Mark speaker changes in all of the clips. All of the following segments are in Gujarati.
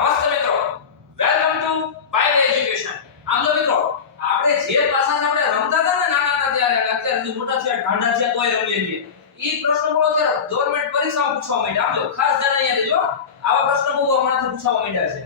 Speaker 1: નમસ્તે મિત્રો. વેલકમ ટુ બાય એજ્યુકેશન આમ તો મિત્રો, આપણે જે પાસા આપણે રમતા હતા ને નાના હતા ત્યારે અત્યારે જે મોટા છે ઢાંડા છે તોય રમીએ છીએ. ઈ પ્રશ્ન બોલો ત્યારે ગવર્નમેન્ટ પરીક્ષામાં પૂછવા માંડ્યા. આમ જો ખાસ ધ્યાન અહીંયા દેજો આવા પ્રશ્ન બહુ હમણાંથી પૂછવા માંડ્યા છે.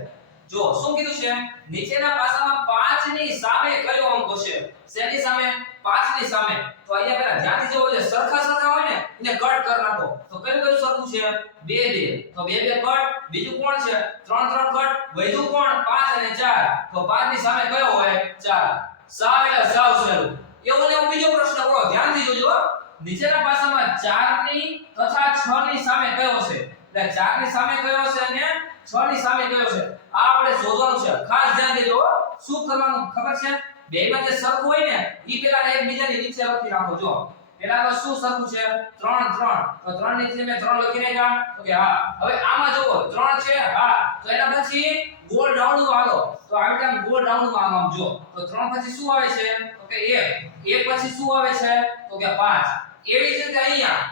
Speaker 1: જો, શું કીધું છે? નીચેના પાસામાં 5 ની સામે કયો હશે શેની સામે? 5 ની સામે. તો અહીંયા પેલા ધ્યાનથી જોવો છે સરખા સરખા હોય ને, એને કટ કર નાખો. તો કયું કયું સરખું છે? 2 2 તો 2 2 કટ. બીજું કોણ છે? 3 3 કટ. વધ્યું કોણ? 5 અને 4 તો 5 ની સામે કયો હોય? 4 સાવ એટલે સાવ સહેલું એવું ને બીજો પ્રશ્ન કરો. ધ્યાનથી જોજો નીચેના પાસામાં 4 ની તથા 6 ની સામે કયો છે? એટલે 4 ની સામે કયો છે અને 6 ની સામે કયો છે? આ આપણે શોધવાનું છે. ખાસ ધ્યાન દેજો શું કરવાનું ખબર છે? બેયમાં જે સરખું હોય ને, ઈ પેલા એકબીજાની નીચે લખી રાખો જો પેલા તો શું સરખું છે? 3 3 તો 3 ની નીચે મેં 3 લખી રાખ્યા. તો કે હા. હવે આમાં જુઓ 3 છે, હા. તો એના પછી ગોળ ડાઉનનું હાલો તો આવી આમ ગોળ ડાઉનનું આમ આમ જો તો 3 પછી શું આવે છે? તો કે 1 1 પછી શું આવે છે? તો કે 5 એવી જ રીતે અહીંયા.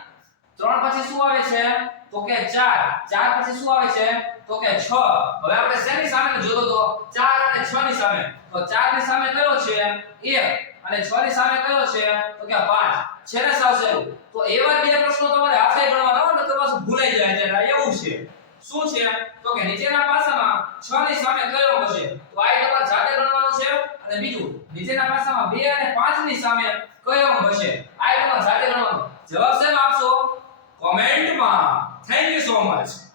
Speaker 1: ત્રણ પછી શું આવે છે? તો કે 4 4 પછી શું આવે છે? તો કે 6 હવે આપણે શેની સામે જોતો તો? 4 અને 6 ની સામે. તો 4 ની સામે કયો છે? 1 અને 6 ની સામે કયો છે? તો કે 5 છેને આવશે તો એવા બે પ્રશ્નો તમારે હાથે ગણવાના હોય તો પાછું ભૂલાઈ જાય છે એવું છે. શું છે? તો કે નીચેના પાસામાં 6 ની સામે કયો હશે? તો આ તમારે જાતે ગણવાનો છે. અને બીજું, નીચેના પાસામાં 2 અને 5 ની સામે કયો હશે? હશે thank you so much.